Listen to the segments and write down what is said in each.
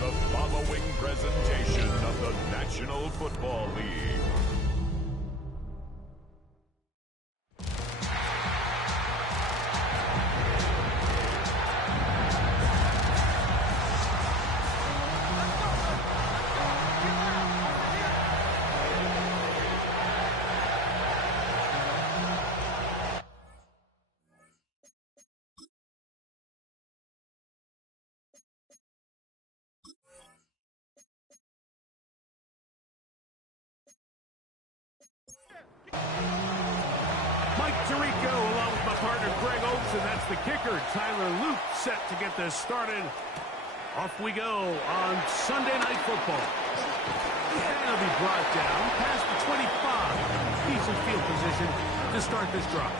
the following presentation of the National Football League. The kicker, Tyler Luke, set to get this started. Off we go on Sunday Night Football. And it'll be brought down past the 25. Decent field position to start this drive.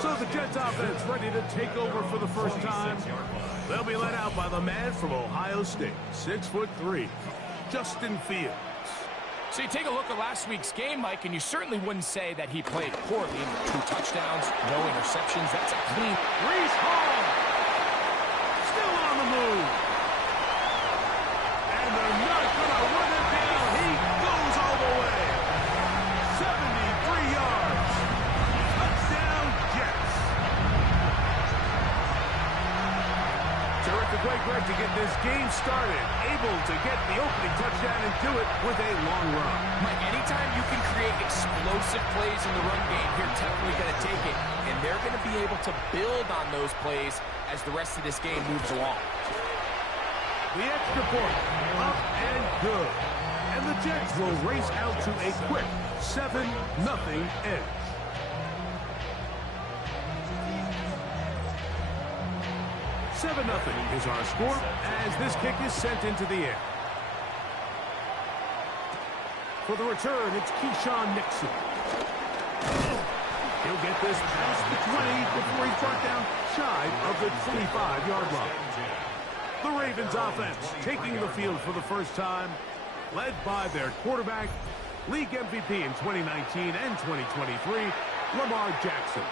So the Jets offense ready to take over for the first time. They'll be led out by the man from Ohio State, 6'3", Justin Fields. So you take a look at last week's game, Mike, and you certainly wouldn't say that he played poorly. 2 touchdowns, no interceptions. That's a clean. Brees Hall still on the move. And they're not going to run him down. He goes all the way. 73 yards. Touchdown, Jets. Terrific way, Greg, to get this game started. Able to get the opening touchdown and do it with a long run. Mike, anytime you can create explosive plays in the run game, you're definitely going to take it. And they're going to be able to build on those plays as the rest of this game moves along. The extra point, up and good. And the Jets will race out to a quick 7-0 edge. Seven 0 is our score as this kick is sent into the air. For the return, it's Keyshawn Nixon. He'll get this past the 20 before he's brought down shy of the 25-yard line. The Ravens offense taking the field for the first time, led by their quarterback, league MVP in 2019 and 2023, Lamar Jackson.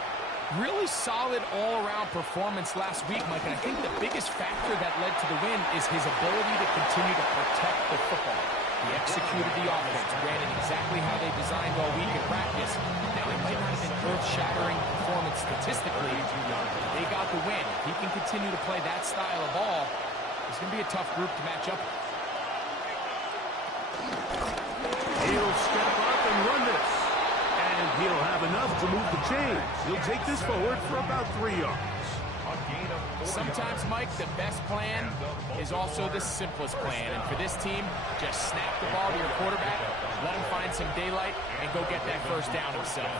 Really solid all-around performance last week, Mike, and I think the biggest factor that led to the win is his ability to continue to protect the football. He executed the offense, ran it exactly how they designed all week in practice. Now, it might not have been earth-shattering performance statistically, but they got the win. If he can continue to play that style of ball, it's going to be a tough group to match up with. He'll step up and run this. And he'll have enough to move the chains. He'll take this forward for about 3 yards. Sometimes, Mike, the best plan is also the simplest plan. And for this team, just snap the ball to your quarterback, let him find some daylight, and go get that first down himself.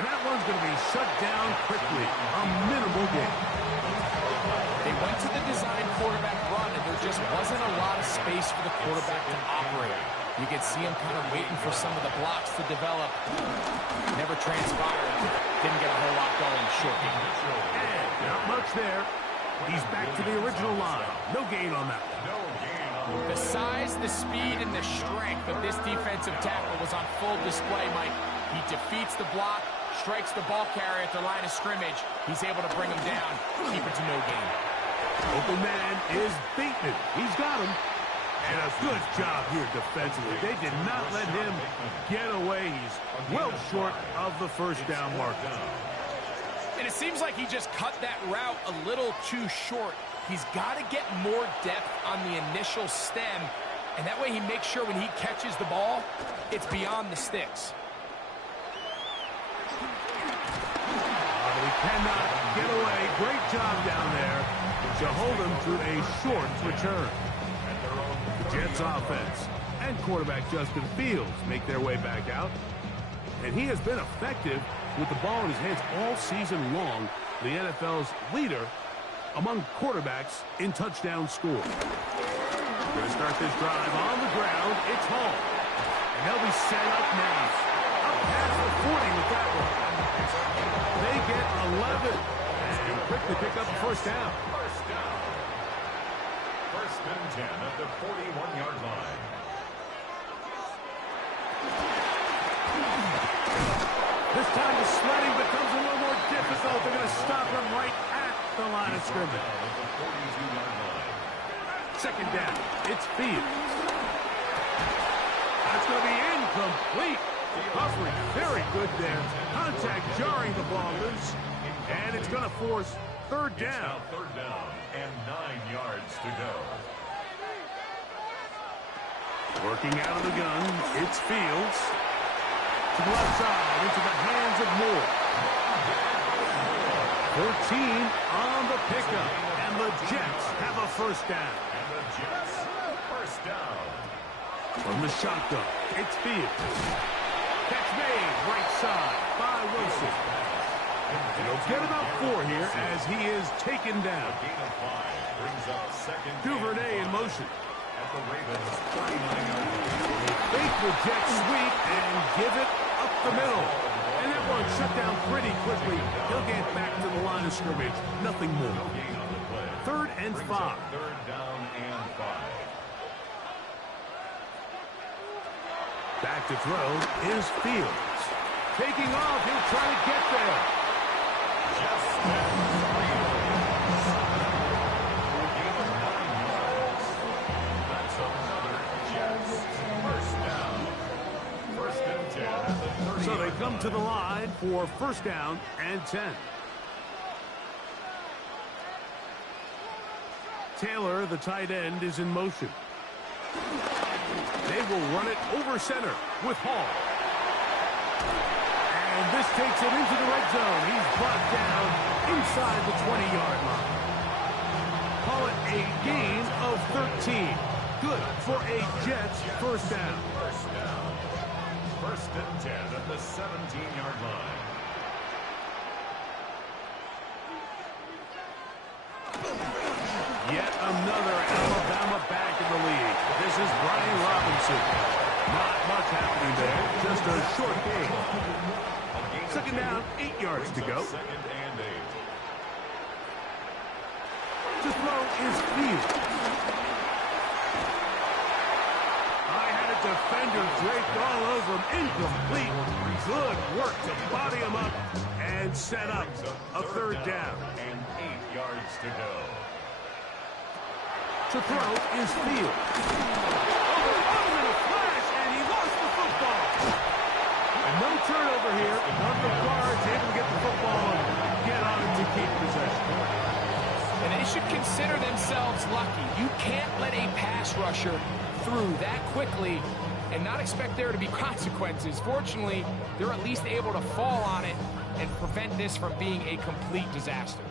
And that one's going to be shut down quickly. A minimal gain. They went to the design quarterback run, and there just wasn't a lot of space for the quarterback to operate. You can see him kind of waiting for some of the blocks to develop. Never transpired. Didn't get a whole lot going short game. And not much there. He's back to the original line. No gain on that one. The size, the speed, and the strength of this defensive tackle was on full display, Mike. He defeats the block, strikes the ball carrier at the line of scrimmage. He's able to bring him down, keep it to no gain. Open man is Bateman. He's got him. And a good job here defensively. They did not let him get away. He's well short of the first down marker. And it seems like he just cut that route a little too short. He's got to get more depth on the initial stem, and that way he makes sure when he catches the ball, it's beyond the sticks. But he cannot get away. Great job down there to hold him to a short return. The Jets offense and quarterback Justin Fields make their way back out. And he has been effective with the ball in his hands all season long. The NFL's leader among quarterbacks in touchdown score. We're going to start this drive on the ground. It's Hall. And they'll be set up now. Up past the 40 with that one. They get 11. And quickly pick up the first down. First and 10 at the 41-yard line. This time the sledding becomes a little more difficult. They're going to stop him right at the line of scrimmage. Second down. It's Fields. That's going to be incomplete. Coverage very good there. Contact jarring the ball loose. And it's going to force third down. Third down and 9 yards to go. Working out of the gun, it's Fields. To the left side, into the hands of Moore. 13 on the pickup. And the Jets have a first down. And the Jets, first down. From the shotgun, it's Fields. Catch made, right side by Wilson. He'll get about 4 here as he is taken down. Gain of 5 brings up second. Duvernay in motion. At the Ravens, 39-yard line. Fake the jet sweep and give it up the middle. And that one shut down pretty quickly. He'll get back to the line of scrimmage. Nothing more. Gain on the play. Third and 5. Third down and 5. Back to throw is Fields. Taking off, he'll try to get there. Just 3 yards. Gain of 9 yards. That's another Jets first down. First and 10 at the 30. So they come to the line for first down and 10. Taylor, the tight end, is in motion. They will run it over center with Hall. And this takes it into the red zone. He's brought down inside the 20-yard line. Call it a gain of 13. Good for a Jets first down. First down. First and 10 at the 17-yard line. Yet another Alabama back in the lead. This is Brian Robinson. Not much happening there. Just a short gain. Second down, 8 yards to go. Second and 8. To throw is Fields. I had a defender draped all over him. Incomplete. Good work to body him up and set up a third down. And 8 yards to go. To throw is Fields. Oh, in a flash, and he lost the football. And no turnover here. None of the guards able to get the football and get on it to keep possession. And they should consider themselves lucky. You can't let a pass rusher through that quickly and not expect there to be consequences. Fortunately, they're at least able to fall on it and prevent this from being a complete disaster.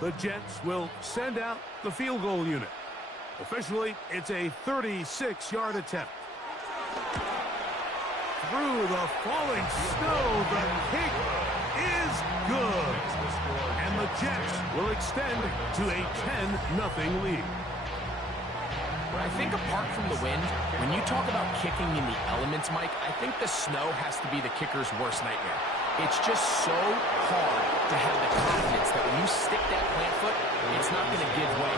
The Jets will send out the field goal unit. Officially, it's a 36-yard attempt. Through the falling snow, the kick is good. And the Jets will extend to a 10-0 lead. I think apart from the wind, when you talk about kicking in the elements, Mike, I think the snow has to be the kicker's worst nightmare. It's just so hard to have the confidence that when you stick that plant foot, it's not going to give way.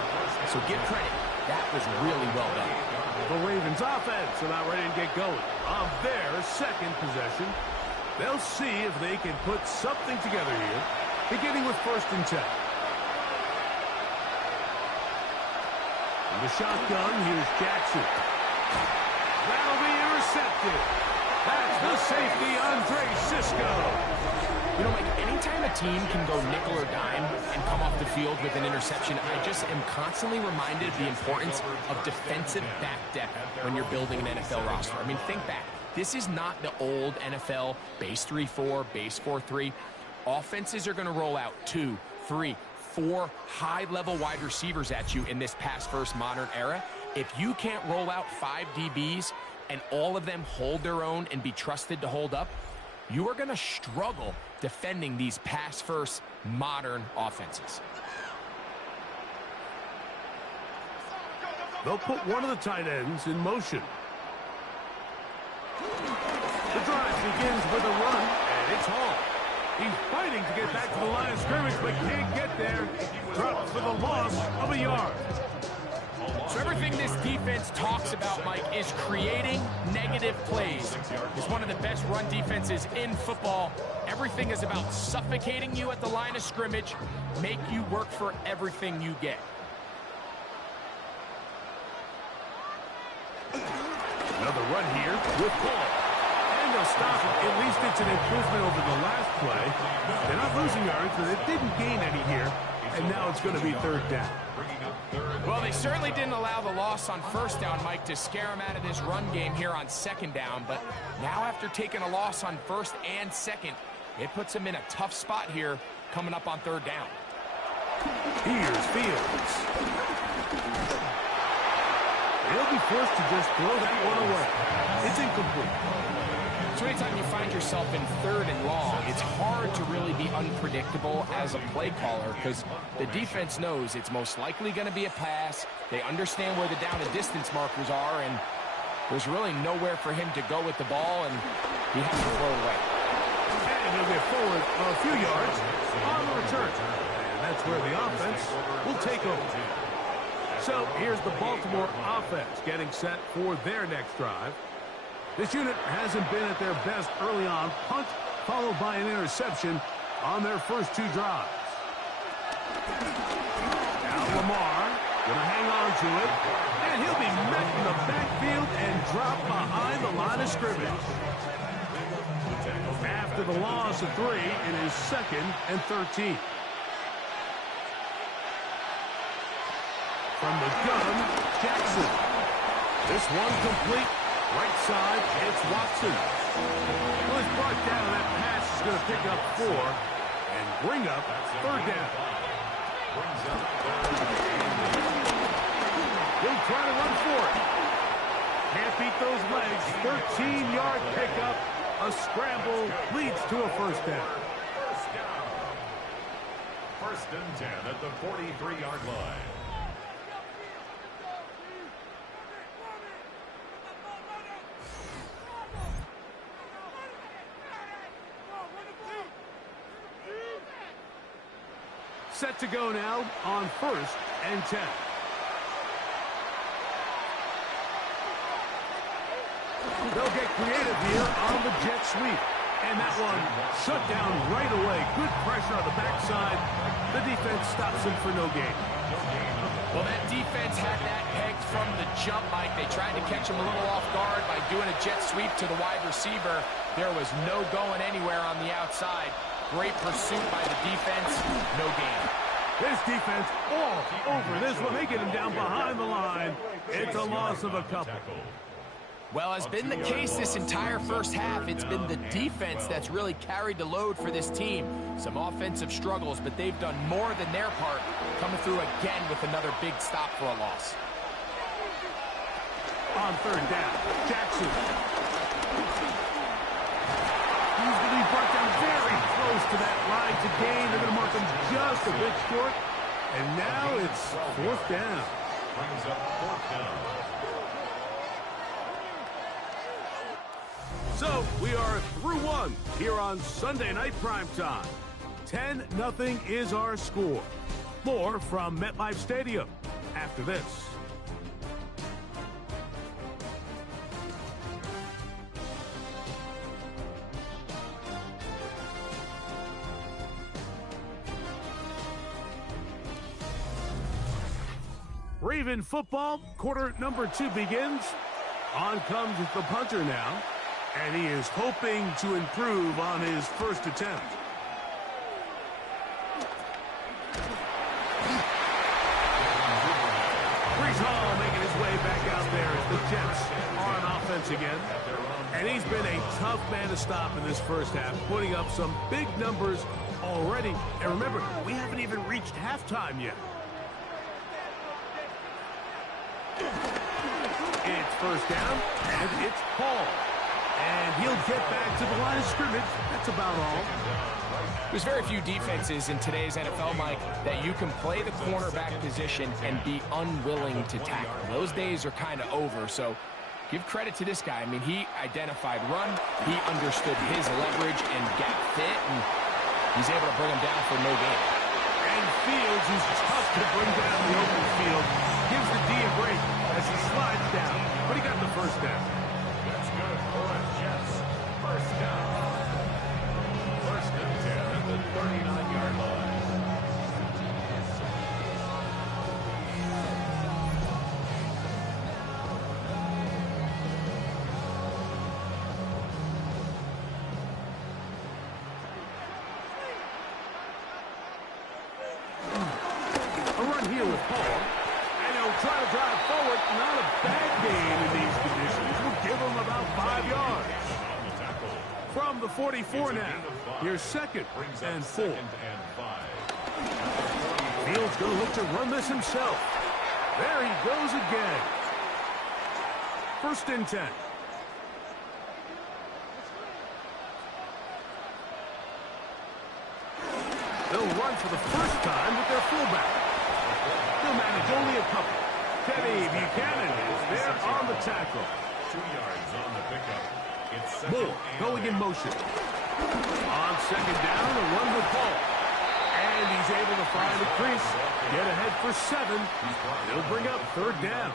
So give credit. That was really well done. The Ravens offense about ready to get going on their second possession. They'll see if they can put something together here, beginning with first and 10. In the shotgun, here's Jackson. That'll be intercepted. That's the safety, Andre Cisco. You know, Mike, anytime a team can go nickel or dime and come off the field with an interception, I just am constantly reminded of the importance of defensive back depth when you're building an NFL roster. I mean, think back. This is not the old NFL base 3-4, base 4-3. Offenses are going to roll out 2, 3, 4 high-level wide receivers at you in this pass-first modern era. If you can't roll out 5 DBs and all of them hold their own and be trusted to hold up, you are going to struggle defending these pass-first modern offenses. They'll put one of the tight ends in motion. The drive begins with a run, and it's Hall. He's fighting to get back to the line of scrimmage, but can't get there. Dropped for the loss of a yard. So everything this defense talks about, Mike, is creating negative plays. It's one of the best run defenses in football. Everything is about suffocating you at the line of scrimmage, make you work for everything you get. Another run here with Paul. And they'll stop it. At least it's an improvement over the last play. They're not losing yards, but they didn't gain any here. And now it's going to be third down. Well, they certainly didn't allow the loss on first down, Mike, to scare him out of this run game here on second down. But now after taking a loss on first and second, it puts him in a tough spot here coming up on third down. Here's Fields. He'll be forced to just throw that one away. It's incomplete. So anytime you find yourself in third and long, it's hard to really be unpredictable as a play caller because the defense knows it's most likely going to be a pass. They understand where the down and distance markers are, and there's really nowhere for him to go with the ball, and he has to throw it away. And he'll get forward a few yards on the return. And that's where the offense will take over. So here's the Baltimore offense getting set for their next drive. This unit hasn't been at their best early on. Punt followed by an interception on their first two drives. Now Lamar going to hang on to it. And he'll be met in the backfield and dropped behind the line of scrimmage. After the loss of 3, it is 2nd and 13. From the gun, Jackson. This one complete. Right side, it's Watson. Well, it's brought down. That pass is going to pick up 4 and bring up third down. He'll try to run for it. Can't beat those legs. 13-yard pickup. A scramble leads to a first down. First and 10 at the 43-yard line. Set to go now on first and 10. They'll get creative here on the jet sweep. And that one shut down right away. Good pressure on the backside. The defense stops him for no gain. Well, that defense had that pegged from the jump, Mike. They tried to catch him a little off guard by doing a jet sweep to the wide receiver. There was no going anywhere on the outside. Great pursuit by the defense. No gain. This defense all over this one. They get him down behind the line. It's a loss of a couple. Well, has been the case this entire first half. It's been the defense that's really carried the load for this team. Some offensive struggles, but they've done more than their part, coming through again with another big stop for a loss. On third down, Jackson. He's going to be brought down very close to that line to gain. They're going to mark him just a bit short. And now it's fourth down. Brings up fourth down. So we are through one here on Sunday Night Primetime. 10-0 is our score. More from MetLife Stadium after this. Raven football, quarter number 2 begins. On comes the punter now. And he is hoping to improve on his first attempt. Brees Hall making his way back out there as the Jets are on offense again. And he's been a tough man to stop in this first half, putting up some big numbers already. And remember, we haven't even reached halftime yet. It's first down, and it's Paul. And he'll get back to the line of scrimmage. That's about all. There's very few defenses in today's NFL, Mike, that you can play the cornerback position and be unwilling to tackle. Those days are kind of over, so give credit to this guy. I mean, he identified run, he understood his leverage and gap fit, and he's able to bring him down for no gain. And Fields is tough to bring down the open field. Gives the D a break as he slides down. But he got the first down. That's good for the Jets. First down. First and 10 at the 39-yard line. A run here with Paul. And he'll try to drive forward. Not a bad game in these conditions. We'll give him about 5 yards. From the 44 now. Here's second and 4. Fields going to look to run this himself. There he goes again. First and 10. They'll run for the first time with their fullback. They'll manage only a couple. Teddy Buchanan is there on the tackle. 2 yards on the pickup. It's Moore going in motion. On second down, a run with Paul. And he's able to find the crease. Get ahead for 7. They'll bring up third down.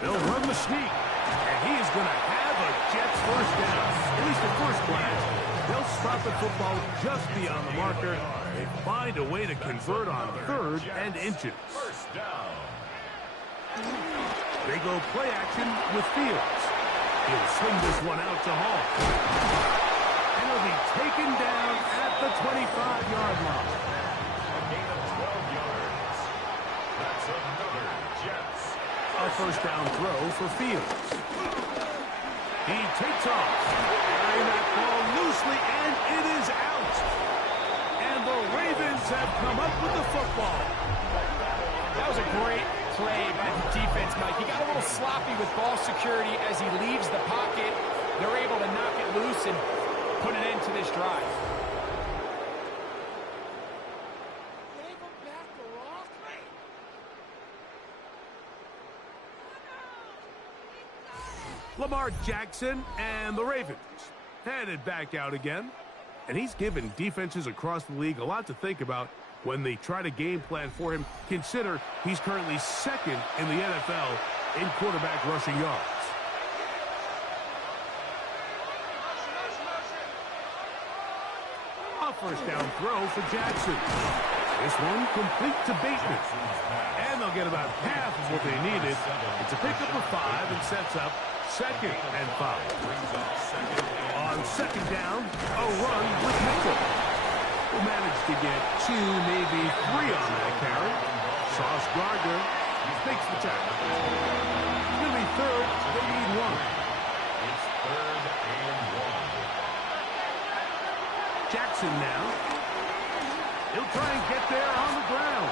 They'll run the sneak. And he is going to have a Jets first down. At least at first glance. They'll stop the football just beyond the marker. They find a way to convert on third and inches. First down. They go play action with Fields. He'll swing this one out to Hall. And he'll be taken down at the 25-yard line. A gain of 12 yards. That's another Jets. A first down throw for Fields. He takes off. Carrying that ball loosely, and it is out. And the Ravens have come up with the football. That was a great play by the defense, Mike. He got a little sloppy with ball security as he leaves the pocket. They're able to knock it loose and put an end to this drive. Lamar Jackson and the Ravens headed back out again. And he's given defenses across the league a lot to think about when they try to game plan for him. Consider he's currently second in the NFL in quarterback rushing yards. A first down throw for Jackson. This one complete to Bateman. And they'll get about half of what they needed. It's a pickup of 5 and sets up second and 5. On second down, a run with Mitchell. Will manage to get 2, maybe 3 on that carry. Sauce Gardner makes the tackle. It's going to be third. They need 1. It's third and 1. Jackson now. He'll try and get there on the ground.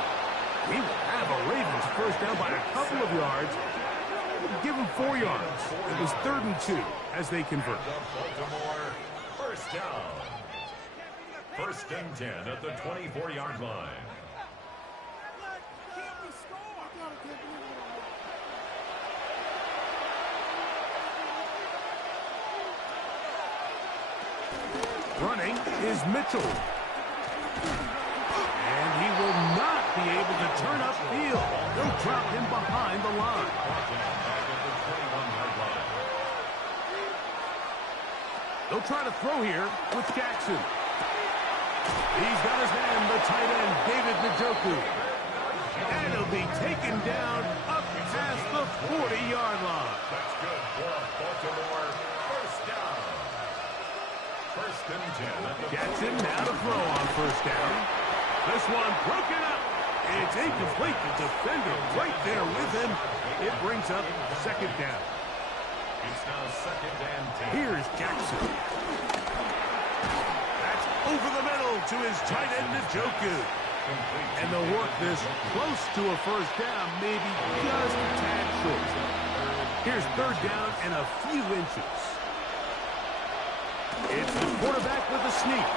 He will have a Ravens first down by a couple of yards. Give him 4 yards. It was third and 2 as they convert. Baltimore first down. First and 10 at the 24-yard line. Running is Mitchell. And he will not be able to turn upfield. They'll drop him behind the line. They'll try to throw here with Jackson. He's got his man, the tight end, David Njoku. And he'll be taken down up past the 40-yard line. That's good for Baltimore first down. First and 10. Jackson now to throw on first down. This one broken up. It's incomplete. The defender right there with him. It brings up second down. It's now second and 10. Here's Jackson. That's over the middle to his tight end, Njoku. And they'll work this close to a first down, maybe just a tad short. Here's third down and a few inches. It's the quarterback with a sneak.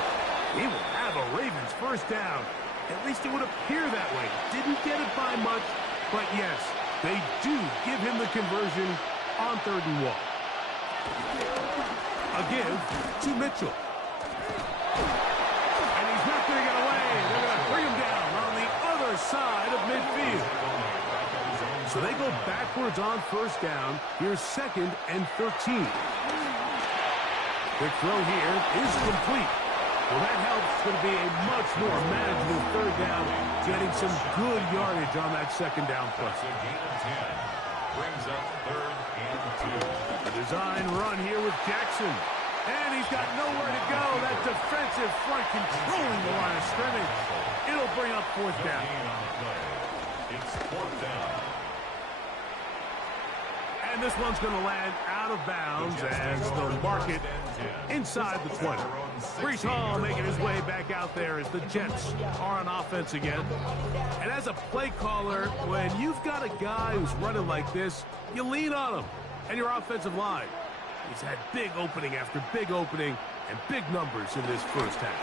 He will have a Ravens first down. At least it would appear that way. Didn't get it by much, but yes, they do give him the conversion on third and 1. A give to Mitchell. And he's not going to get away. inside of midfield. So they go backwards on first down. Here's 2nd and 13. Quick throw here is complete. Well, that helps. It's going to be a much more manageable 3rd down, getting some good yardage on that 2nd down play. That's a gain of 10. Brings up 3rd and 2. The design run here with Jackson. And he's got nowhere to go. That defensive front controlling the line of scrimmage. It'll bring up 4th down. It's 4th down. And this one's going to land out of bounds as they'll mark it inside the 20. Breece Hall making his way back out there as the Jets are on offense again. And as a play caller, when you've got a guy who's running like this, you lean on him and your offensive line. He's had big opening after big opening and big numbers in this first half.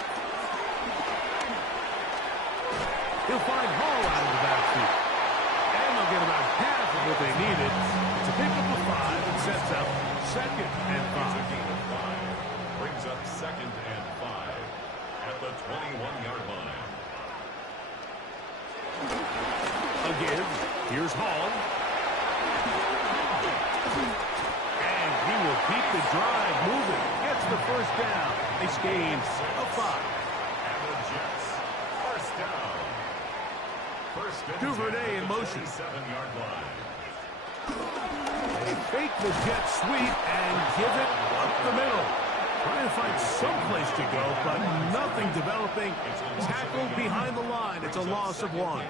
He'll find Hall out of the backfield. And they'll get about half of what they needed. It's a pickup of 5 and sets up 2nd and 5. Brings up 2nd and 5 at the 21-yard line. Again, here's Hall. And he will keep the drive moving. Gets the first down. Nice gain of 5. And the Jets, first down. First and Duvernay in motion. 7-yard line. They fake the jet sweep and give it up the middle. Trying to find some place to go, but nothing developing. Tackled behind the line. It's a loss of 1.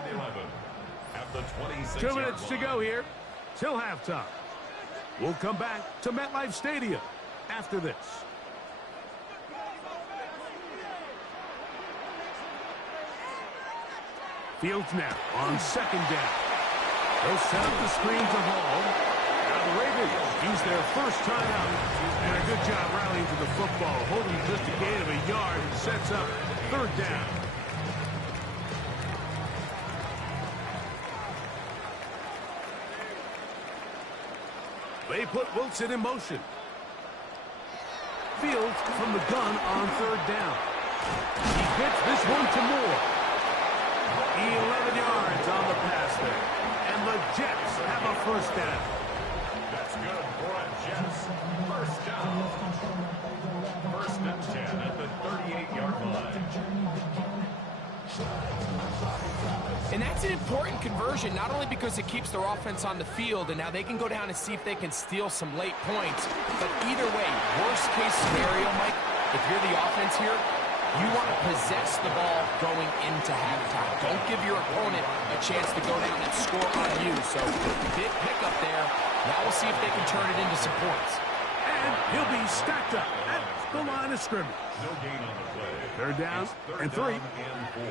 At the 26 2 minutes to go here till halftime. We'll come back to MetLife Stadium after this. Fields now on 2nd down. They'll set up the screen to Hall. Now the Ravens use their first timeout. And a good job rallying to the football. Holding just a gain of a yard and sets up 3rd down. They put Wilson in motion. Fields from the gun on 3rd down. He gets this one to Moore. 11 yards on the pass there. And the Jets have a first down. That's good for a Jets. First down. 1st and 10 at the 38-yard line. And that's an important conversion, not only because it keeps their offense on the field, and now they can go down and see if they can steal some late points. But either way, worst case scenario, Mike, if you're the offense here, you want to possess the ball going into halftime. Don't give your opponent a chance to go down and score on you. So, big pickup there. Now we'll see if they can turn it into some points. And he'll be stacked up at the line of scrimmage. No gain on the play. 3rd down and 3. And 4.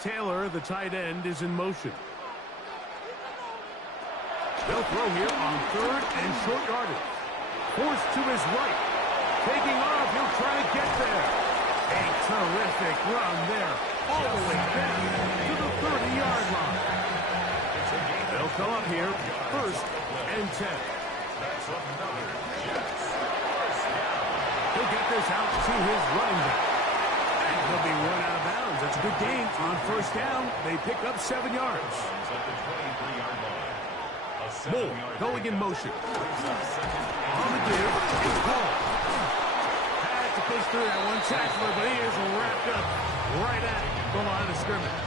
Taylor, the tight end, is in motion. They'll throw here on 3rd and short yardage. Forced to his right. Taking off, he'll try to get there. A terrific run there, all the way down to the 30-yard line. They'll come up here, 1st and 10. That's another Jets. First down. He'll get this out to his running back. And he'll be run out of bounds. That's a good gain on 1st down. They pick up 7 yards. At the 23-yard line. Moore going in motion. On the give, it's Hall. Had to push through that one tackler, but he is wrapped up right at the line of scrimmage.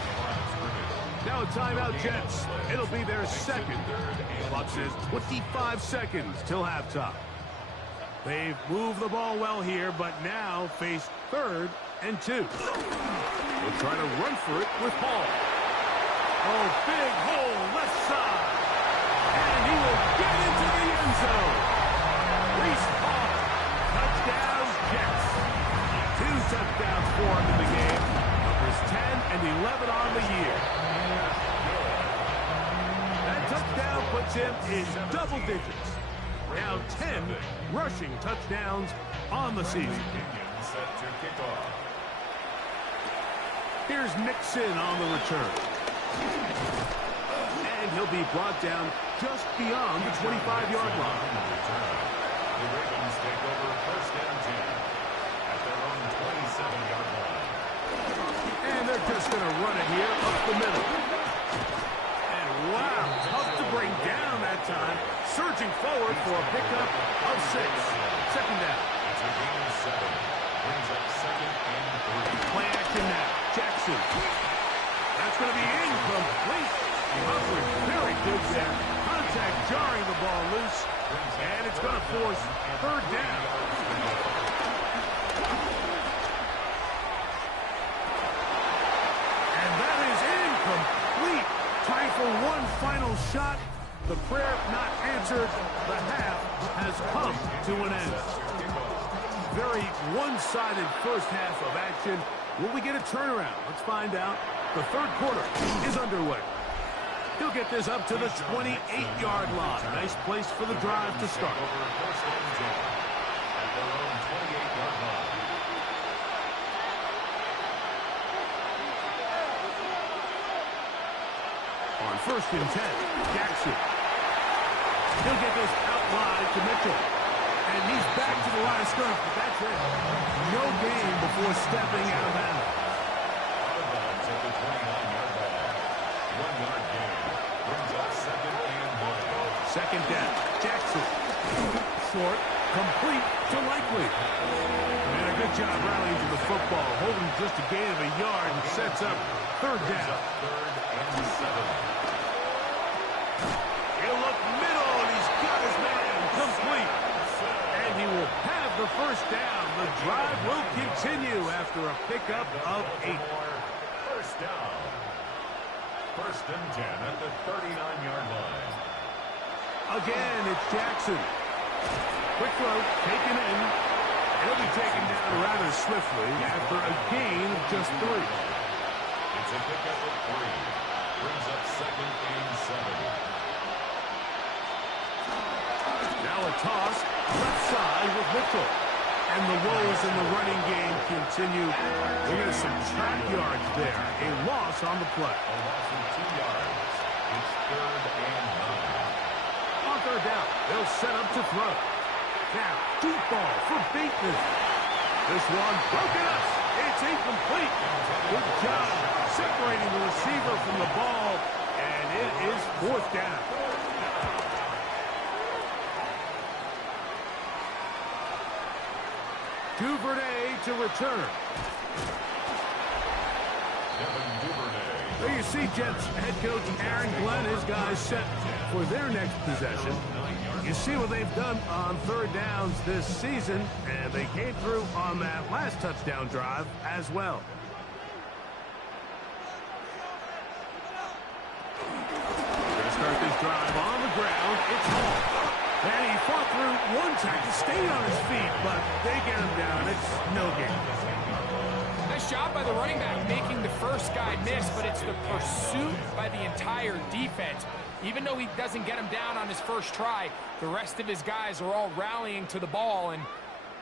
Now a timeout, Jets. It'll be their 2nd. Clock says 25 seconds till halftime. They've moved the ball well here, but now face 3rd and 2. They'll try to run for it with Hall. Oh, big hole left side. And he will get into the end zone. Breece Hall. Touchdown, Jets. 2 touchdowns for him in the game. Numbers 10 and 11 on the year. That touchdown puts him in double digits. Now 10 rushing touchdowns on the season. Set to kick off. Here's Mixon on the return. And he'll be brought down just beyond the 25-yard line. The Ravens take over 1st and 10 at their own 27-yard line. And they're They're just going to run it here up the middle. And wow, tough to bring down that time. Surging forward for a pickup of 6. Second down. It's a gain of 7. Brings up 2nd and 3. Play action now. Jackson. That's going to be incomplete. Coverage very good there. Contact jarring the ball loose. And it's going to force 3rd down. And that is incomplete. Time for one final shot. The prayer not answered. The half has come to an end. Very one-sided first half of action. Will we get a turnaround? Let's find out. The 3rd quarter is underway. He'll get this up to the 28-yard line. Nice place for the drive to start. On 1st and 10, Jackson. He'll get this out wide to Mitchell. And he's back to the line of scrimmage, but that's it. No gain before stepping out of bounds. Out of bounds at the 29-yard line. 1-yard gain. Brings up 2nd and 1. Second down, Jackson. Short, complete to Likely. And a good job rallying to the football, holding just a gain of a yard and sets up 3rd down. 3rd and 7. He'll look middle, and he's got his man complete. And he will have the 1st down. The drive will continue after a pickup of 8. 1st down. 1st and 10 at the 39-yard line. Again, it's Jackson. Quick throw, taken in. He'll be taken down rather swiftly after a gain of just 3. It's a pickup of 3. Brings up 2nd and 7. Now a toss, left side with Mitchell. And the woes in the running game continue. We're going to subtract yards there. A loss on the play. A loss of 2 yards. It's 3rd and 9. On 3rd down, they'll set up to throw. Now, deep ball for Bateman. This one broken up. It's incomplete. Good job separating the receiver from the ball. And it is 4th down. Duvernay to return. There you see Jets head coach Aaron Glenn, his guys set for their next possession. You see what they've done on 3rd downs this season, and they came through on that last touchdown drive as well. We're going to start this drive on the ground. It's Hall. And he fought through one tackle, stayed on his feet, but they get him down. It's no gain. Nice job by the running back making the first guy miss, but it's the pursuit by the entire defense. Even though he doesn't get him down on his first try, the rest of his guys are all rallying to the ball, and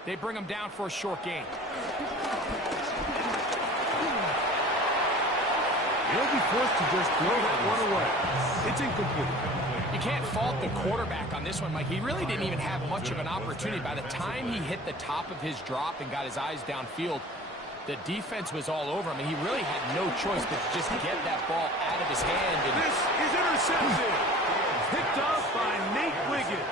they bring him down for a short gain. He'll be forced to just throw that one away. It's incomplete. You can't fault the quarterback on this one, Mike. He really didn't even have much of an opportunity. By the time he hit the top of his drop and got his eyes downfield, the defense was all over him, and he really had no choice but to just get that ball out of his hand. And this is intercepted. Picked off by Nate Wiggins.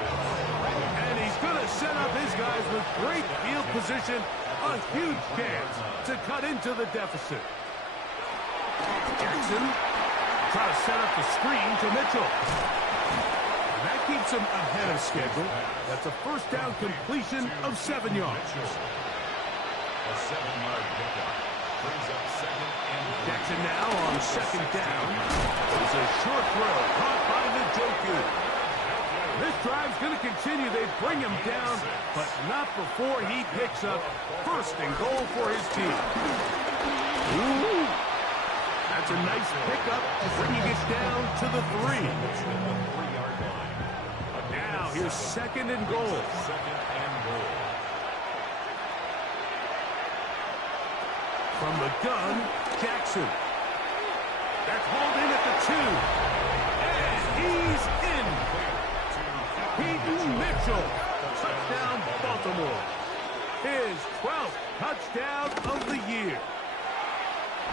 And he's going to set up his guys with great field position. A huge chance to cut into the deficit. Jackson try to set up the screen to Mitchell. And that keeps him ahead of schedule. That's a 1st down completion of 7 yards. A 7-yard pickup. Brings up 2nd and 3. Jackson now on 2nd down. It's a short throw caught by Njoku. This drive's going to continue. They bring him down, but not before he picks up 1st and goal for his team. Ooh. That's a nice pickup, bringing it down to the 3. Now here's 2nd and goal. 2nd and goal. From the gun, Jackson. That's hauled in at the 2. And he's in. Peyton Mitchell. Touchdown, Baltimore. His 12th touchdown of the year.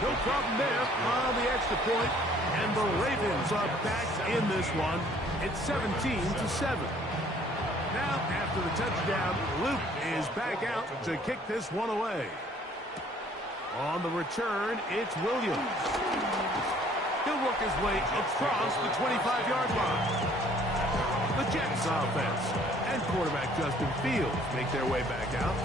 No problem there on the extra point. And the Ravens are back in this one. It's 17-7. Now, after the touchdown, Luke is back out to kick this one away. On the return, it's Williams. He'll work his way across the 25-yard line. The Jets offense and quarterback Justin Fields make their way back out.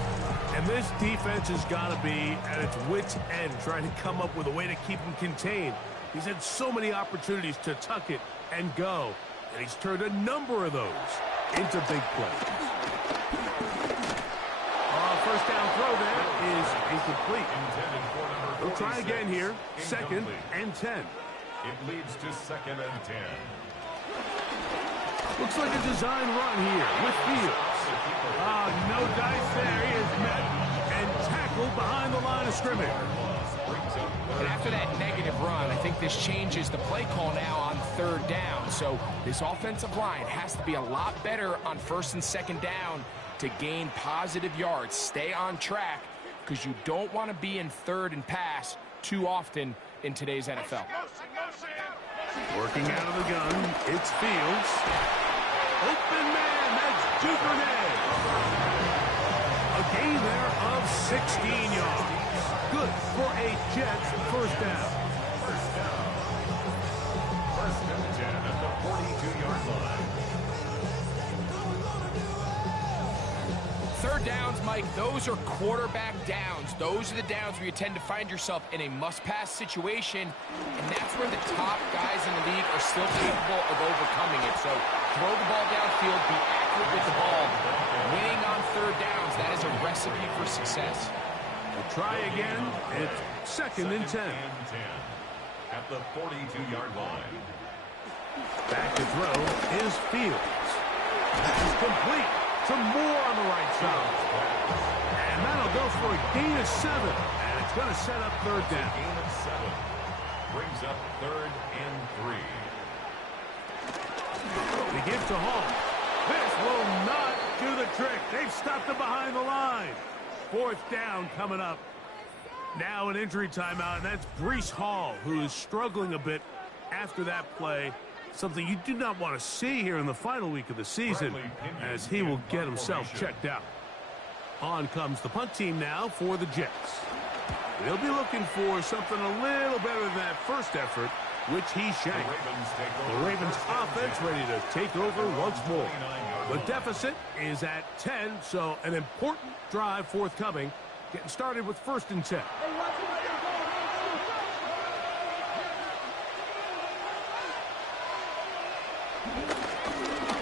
And this defense has got to be at its wits' end, trying to come up with a way to keep him contained. He's had so many opportunities to tuck it and go, and he's turned a number of those into big plays. First down throw there is incomplete. We'll try again here. Second and 10. It leads to second and 10. Looks like a design run here with Fields. No dice there. He is met and tackled behind the line of scrimmage. And after that negative run, I think this changes the play call now on third down. So this offensive line has to be a lot better on first and second down to gain positive yards. Stay on track because you don't want to be in third and pass too often in today's NFL. Working out of the gun, it's Fields. Open man, that's Duvernay. A gain there of 16 yards. Good for a Jets first down. First and 10 at the 42-yard line. Third downs, Mike, those are quarterback downs. Those are the downs where you tend to find yourself in a must-pass situation, and that's where the top guys in the league are still capable of overcoming it. So throw the ball downfield, be accurate with the ball. Winning on third downs, that is a recipe for success. We'll try again. It's second and 10. At the 42-yard line. Back to throw is Fields. That's complete. Some more on the right side. And that'll go for a gain of 7. And it's going to set up third down. Gain of 7. Brings up third and 3. They give to Hall. This will not do the trick. They've stopped him behind the line. Fourth down coming up. Now an injury timeout, and that's Breece Hall, who is struggling a bit after that play. Something you do not want to see here in the final week of the season, as he will get himself checked out. On comes the punt team now for the Jets. They'll be looking for something a little better than that first effort, which he shanked. The Ravens offense ready to take over once more. The deficit is at 10, so an important drive forthcoming. Getting started with first and 10.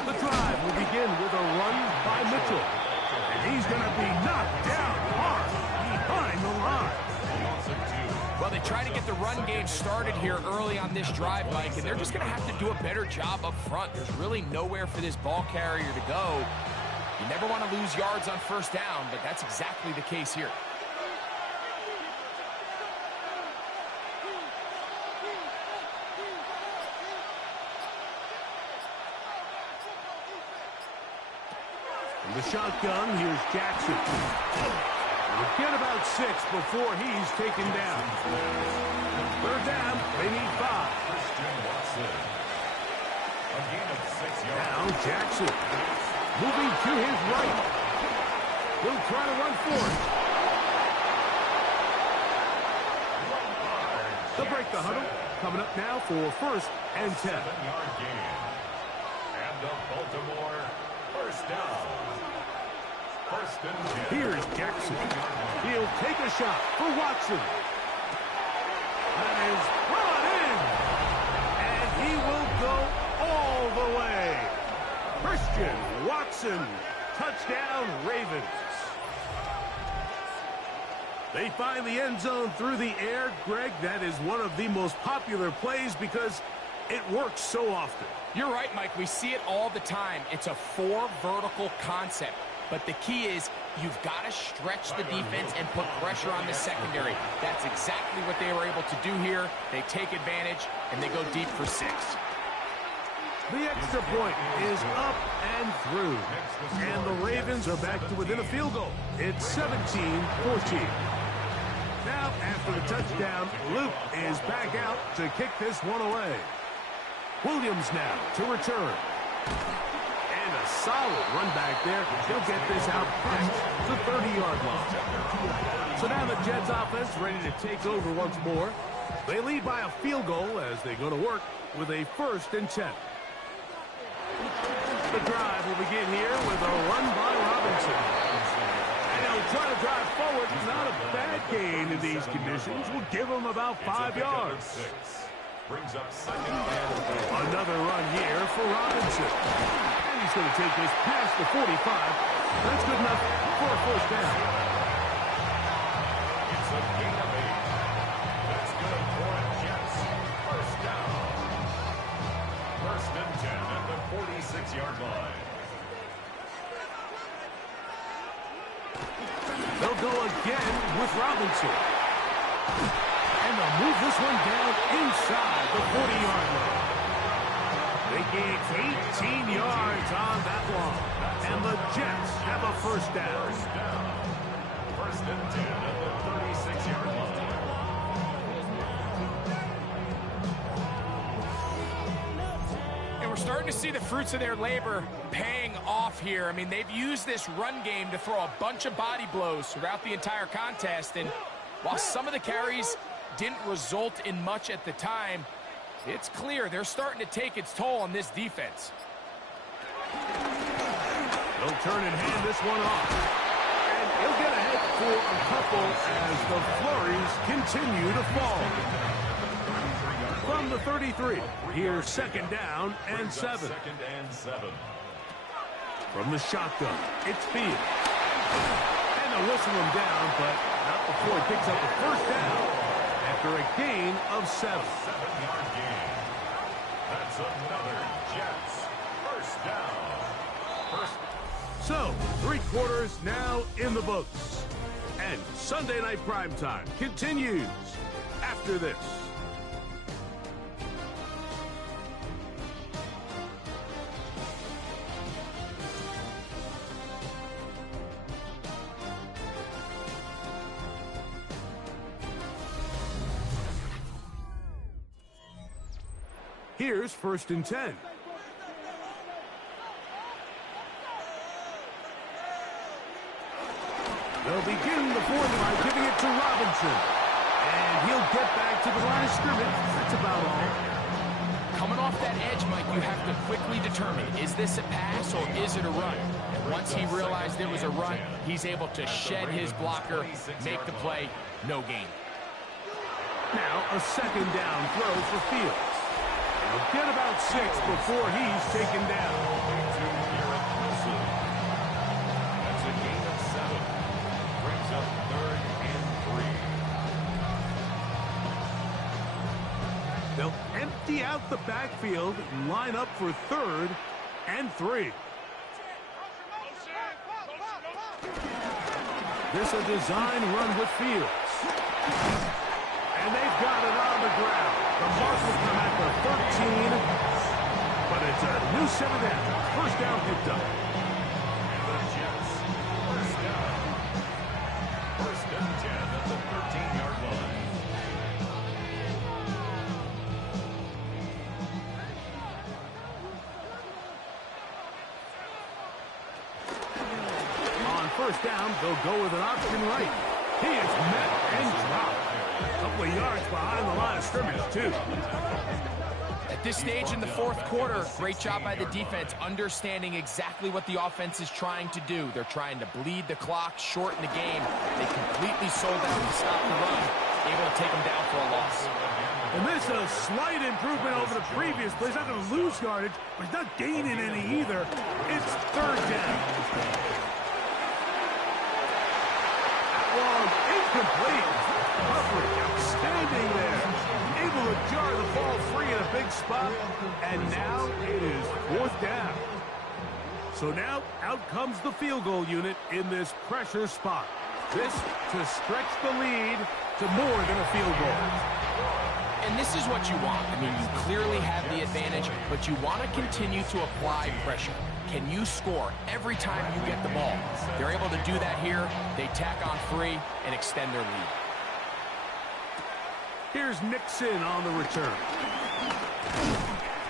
The drive will begin with a run by Mitchell. And he's going to be knocked down hard behind the line. Well, they try to get the run game started here early on this drive, Mike, and they're just going to have to do a better job up front. There's really nowhere for this ball carrier to go. You never want to lose yards on first down, but that's exactly the case here. In the shotgun, here's Jackson. We'll get about 6 before he's taken down. Third down, they need 5. Now Jackson moving to his right. He'll try to run for it. They'll break the huddle. Coming up now for first and 10. 7-yard gain. And the Baltimore first down. First and 10. Here's Jackson. He'll take a shot for Watson. That is brought in. And he will go all the way. Christian Watson. Touchdown, Ravens. They find the end zone through the air. Greg, that is one of the most popular plays because it works so often. You're right, Mike. We see it all the time. It's a 4 vertical concept. But the key is you've got to stretch the defense and put pressure on the secondary. That's exactly what they were able to do here. They take advantage, and they go deep for 6. The extra point is up and through. And the Ravens are back to within a field goal. It's 17-14. Now, after the touchdown, Luke is back out to kick this one away. Williams now to return. And a solid run back there. He'll get this out past the 30-yard line. So now the Jets offense ready to take over once more. They lead by a field goal as they go to work with a 1st and 10. The drive will begin here with a run by Robinson. And he'll try to drive forward. Not a bad gain in these conditions. Will give him about 5 yards. Brings up 2nd and 4. Another run here for Robinson. And he's going to take this past the 45. That's good enough for a 1st down. It's a gain of 8. That's good for a Jets. 1st down. 1st and 10 at the 46-yard line. They'll go again with Robinson. And they'll move this one down inside the 40-yard line. They gain 18 yards on that one. And the Jets have a 1st down. 1st and 10 at the 36-yard line. And we're starting to see the fruits of their labor paying off here. I mean, they've used this run game to throw a bunch of body blows throughout the entire contest. And while some of the carries didn't result in much at the time, it's clear they're starting to take its toll on this defense. They'll turn and hand this one off. And he'll get ahead for a couple as the flurries continue to fall. From the 33, here's 2nd down and 7. 2nd and 7. From the shotgun, it's Field. And they'll whistle him down, but not before he picks up the 1st down after a gain of 7. 7-yard gain. That's another Jets 1st down. So, 3 quarters now in the books. And Sunday Night Primetime continues after this. Here's 1st and 10. They'll begin the 4th by giving it to Robinson. And he'll get back to the line of scrimmage. That's about all. Coming off that edge, Mike, you have to quickly determine, is this a pass or is it a run? And once he realized it was a run, he's able to shed his blocker, make the play, no gain. Now a 2nd down throw for Fields. He'll get about 6 before he's taken down. That's a gain of 7. Brings up 3rd and 3. They'll empty out the backfield and line up for 3rd and 3. This a design run with Fields. And they've got it on the ground. The mark will come at the 13. But it's a new 7 down. 1st down picked up. And the Jets 1st down. 1st and 10 at the 13-yard line. On 1st down, they'll go with an option right. He is met and dropped. A couple of yards behind the line of scrimmage, too. At this stage in the 4th quarter, great job by the defense, understanding exactly what the offense is trying to do. They're trying to bleed the clock, shorten the game. They completely sold out to stop the run, able to take them down for a loss. And this is a slight improvement over the previous play. He's not going to lose yardage, but he's not gaining any either. It's 3rd down. That one incomplete. Coverage outstanding there. Able to jar the ball free in a big spot. And now it is 4th down. So now out comes the field goal unit in this pressure spot. This to stretch the lead to more than a field goal. And this is what you want. I mean, you clearly have the advantage, but you want to continue to apply pressure. Can you score every time you get the ball? They're able to do that here. They tack on 3 and extend their lead. Here's Nixon on the return.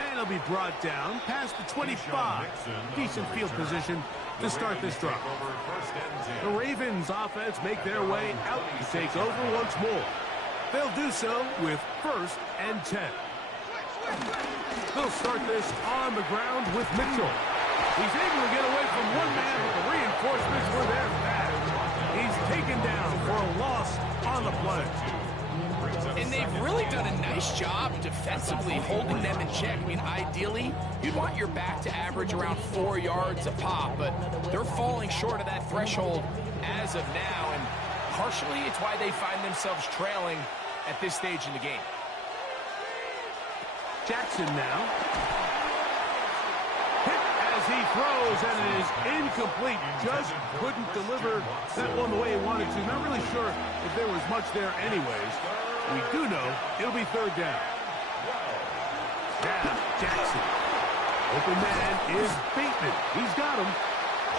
And he'll be brought down past the 25. Decent field position to start this drive. The Ravens offense make their way out to take over once more. They'll do so with 1st and 10. They'll start this on the ground with Mitchell. He's able to get away from one man, but the reinforcements were there fast. He's taken down for a loss on the play. And they've really done a nice job defensively holding them in check. I mean, ideally, you'd want your back to average around 4 yards a pop, but they're falling short of that threshold as of now, and partially it's why they find themselves trailing at this stage in the game. Jackson now. Hit as he throws, and it is incomplete. Just couldn't deliver that one the way he wanted to. Not really sure if there was much there anyways. We do know it'll be 3rd down. Now, Jackson. Open man is Bateman. He's got him.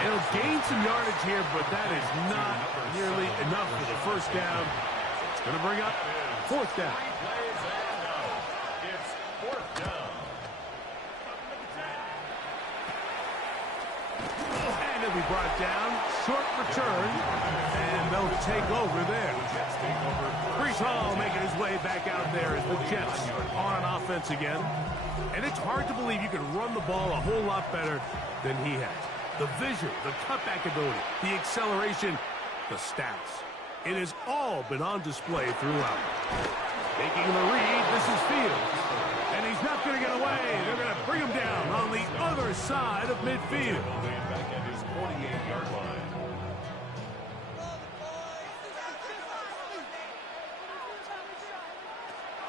He'll gain some yardage here, but that is not nearly enough for the 1st down. It's going to bring up 4th down. It's 4th down. And he'll be brought down. Short return. And they'll take over there. Brees Hall making his way back out there as the Jets are on offense again. And it's hard to believe you can run the ball a whole lot better than he has. The vision, the cutback ability, the acceleration, the stats. It has all been on display throughout. Taking the read, this is Fields. And he's not going to get away. They're going to bring him down on the other side of midfield. Back at his 48-yard line.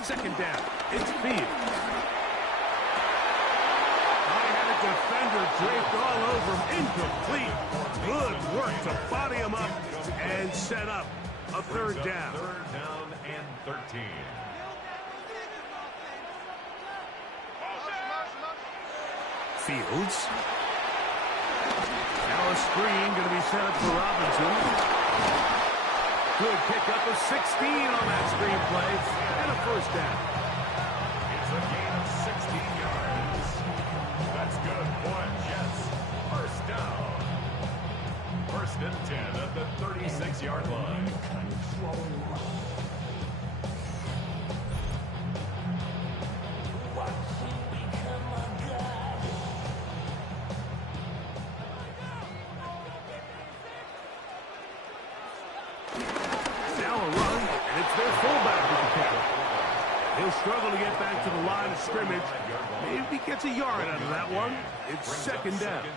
2nd down. It's Fields. I had a defender draped all over him. Incomplete. Good work to body him up and set up a 3rd down. 3rd down and 13. Fields. Now a screen going to be set up for Robinson. Good pick up of 16 on that screen play and a 1st down. It's a gain of 16 yards. That's good for Jets. 1st down. 1st and 10 at the 36-yard line. Struggle to get back to the line of scrimmage. Maybe gets a yard out of that one. It's 2nd down.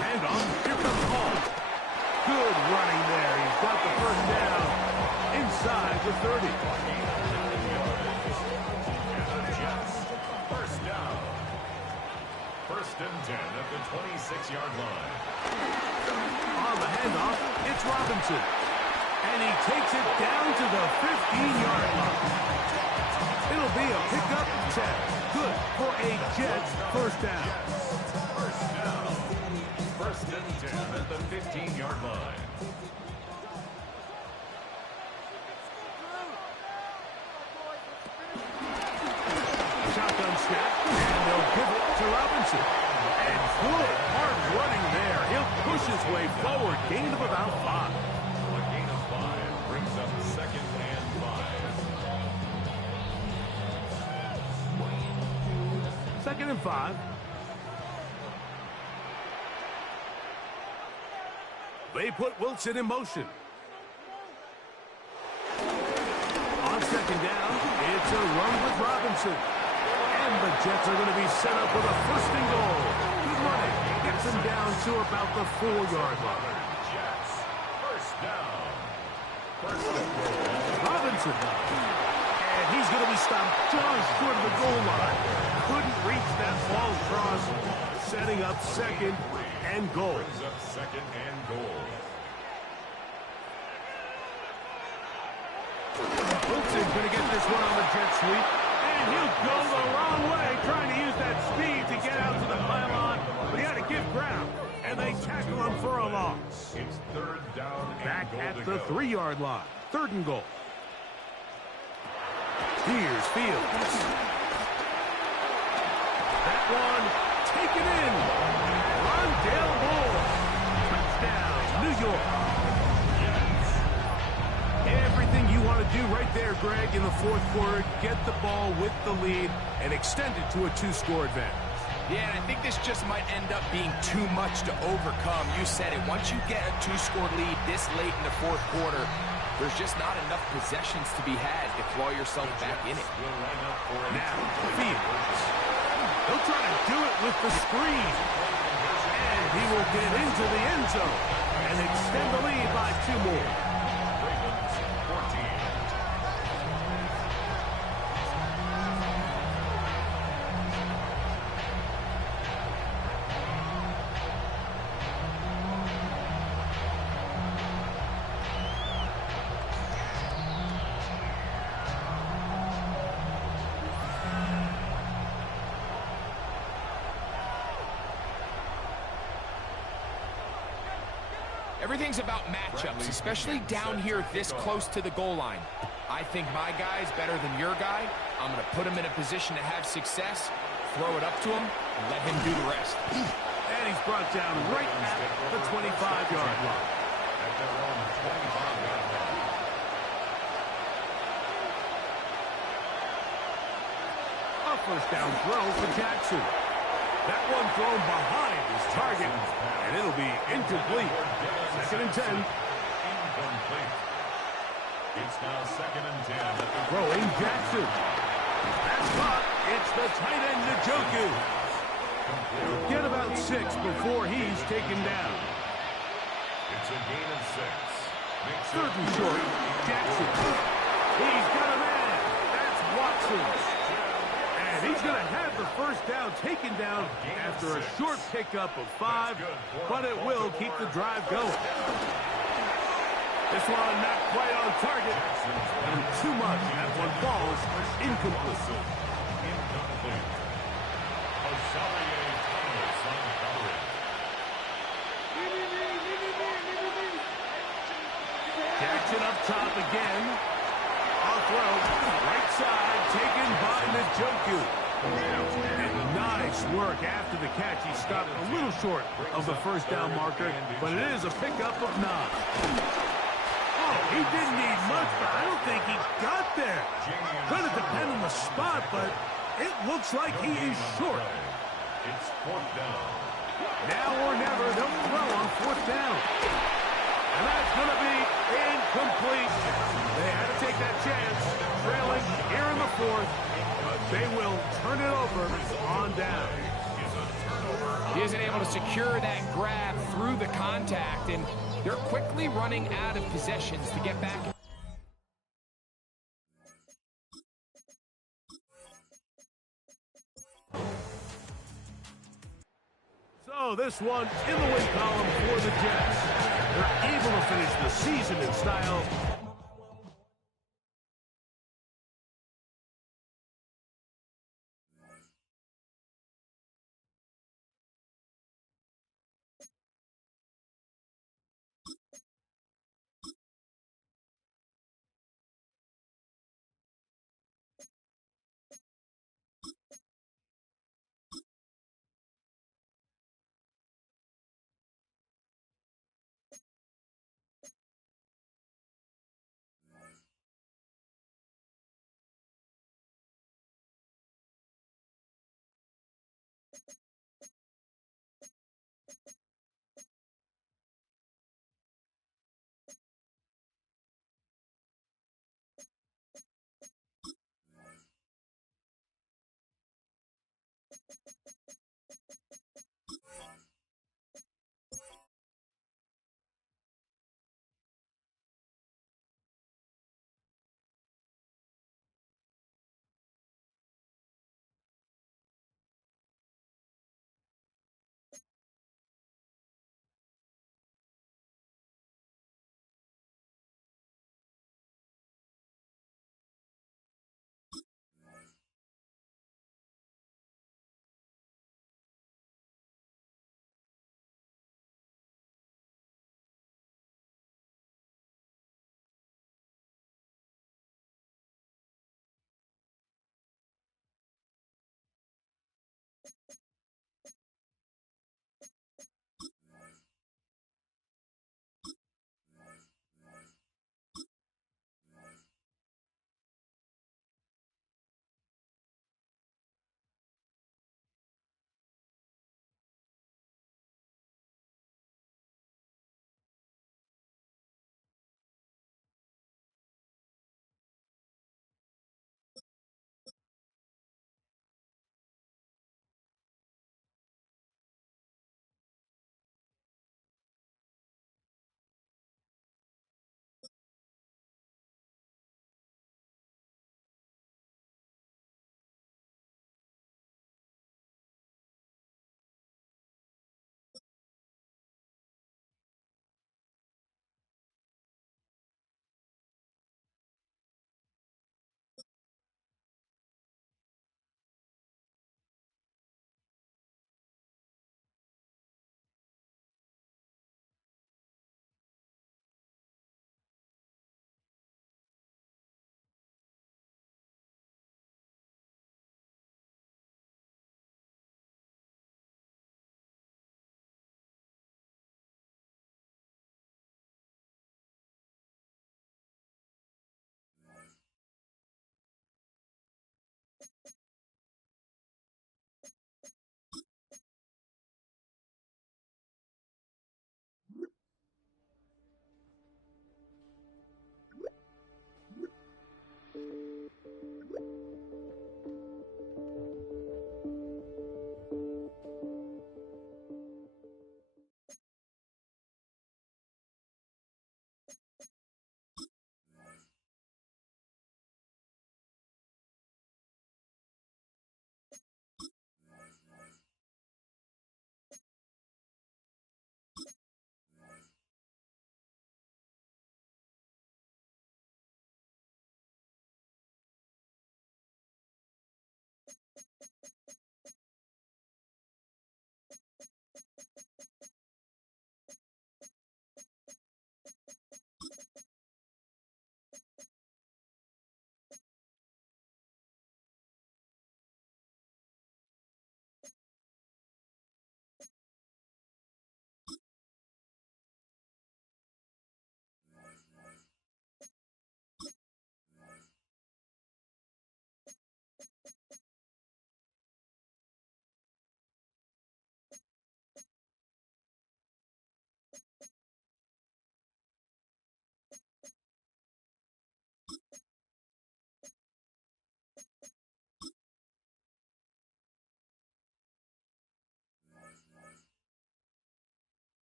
Hand on. Here comes Hall. Good running there. He's got the 1st down inside the 30. Jets. 1st down. 1st and 10 at the 26-yard line. On the handoff, it's Robinson. And he takes it down to the 15-yard line. It'll be a pickup 10. Good for a Jets 1st down. 1st down. 1st and 10 at the 15-yard line. Shotgun snap, and they'll give it to Robinson. And good hard running there. He'll push his way forward. Gain of about 5. 2nd and 5. 2nd and 5. They put Wilson in motion. On 2nd down, it's a run with Robinson. And the Jets are going to be set up with a 1st and goal. Good running. Gets them down to about the 4-yard line. Jets. 1st down. Robinson. And he's going to be stopped just short of the goal line. Couldn't reach that ball across. Setting up 2nd and goal. Brings up 2nd and goal. Wilson's going to get this one on the jet sweep. And he'll go the wrong way, trying to use that speed to get out to the pylon. But he had to give ground. And they tackle him for a loss. It's 3rd down and back at the 3-yard line. 3rd and goal. Here's Fields. That one taken in. Rondale Moore. Touchdown, New York. Everything you want to do right there, Greg, in the 4th quarter. Get the ball with the lead and extend it to a 2-score advantage. Yeah, and I think this just might end up being too much to overcome. You said it. Once you get a 2-score lead this late in the 4th quarter, there's just not enough possessions to be had to claw yourself back in it. Now, Fields. He'll try to do it with the screen. And he will get into the end zone and extend the lead by 2 more. Ravens 14. Everything's about matchups, especially down here this close to the goal line. I think my guy's better than your guy. I'm going to put him in a position to have success, throw it up to him, and let him do the rest. And he's brought down right at the 25-yard line. At their own 25-yard line. A 1st down throw for Jackson. That one thrown behind his target, and it'll be incomplete. 2nd and 10. Incomplete. It's now 2nd and 10. Throwing Jackson. That's caught. It's the tight end, Njoku. Get about 6 before he's taken down. It's a gain of 6. 3rd and short. Jackson. He's got a man. That's Watson. And he's going to have the 1st down taken down after a short pickup of 5, but it will keep the drive going. This one not quite on target, and too much. That one falls incomplete. Incomplete. Azaria Thomas on coverage. Jackson up top again. Off throw. Right side taken by Njoku. And nice work after the catch. He stopped a little short of the 1st down marker, but it is a pickup of 9. Oh, he didn't need much, but I don't think he got there. Going to depend on the spot, but it looks like he is short. It's 4th down. Now or never, they'll throw on 4th down. And that's going to be incomplete. They had to take that chance, trailing here in the 4th, but they will turn it over on down. He isn't able to secure that grab through the contact, and they're quickly running out of possessions to get back. So this one in the win column for the Jets. They're able to finish the season in style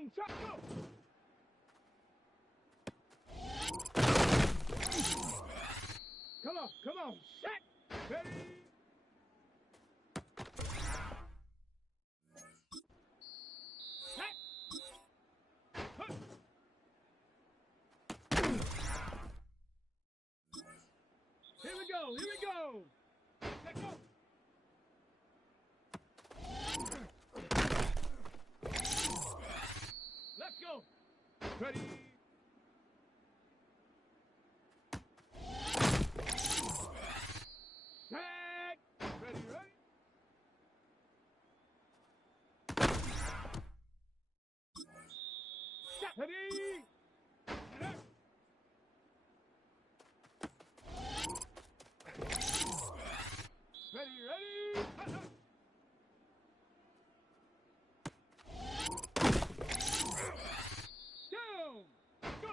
Green, shot, go! Come on, set! Ready? Set! Huh. Here we go, here we go! Let go! Let's go! Ready? Set! Ready, ready? Set! Ready? Set! Ready, ready? Down! Go!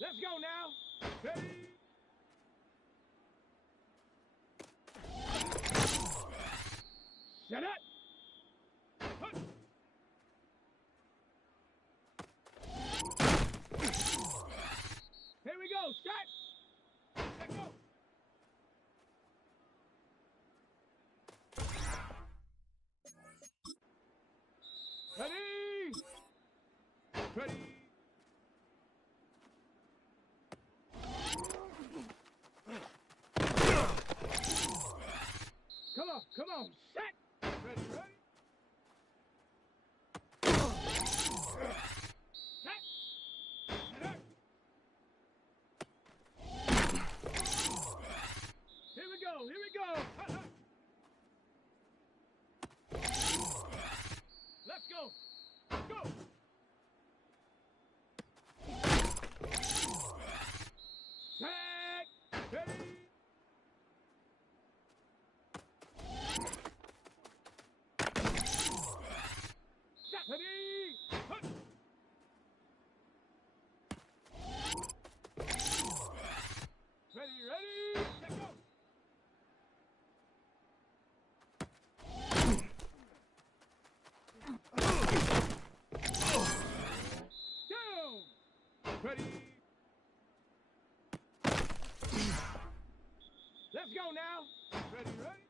Let's go now! Ready? Set it! Huh. Here we go, set! Let's go! Ready! Ready! Come on, set! Ready, ready? Set! Set! Here we go, here we go! Let's go! Go! Set! Ready? Set! Ready? Hut! Ready, ready? Let's go! Down! Ready? Let's go now! Ready, ready?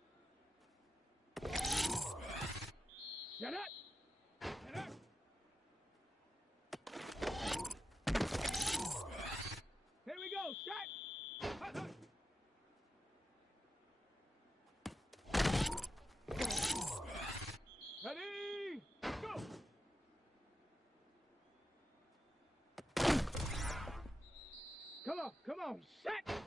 Get it! Get it! Here we go, set! Hut, hut. Ready? Go! Come on, set!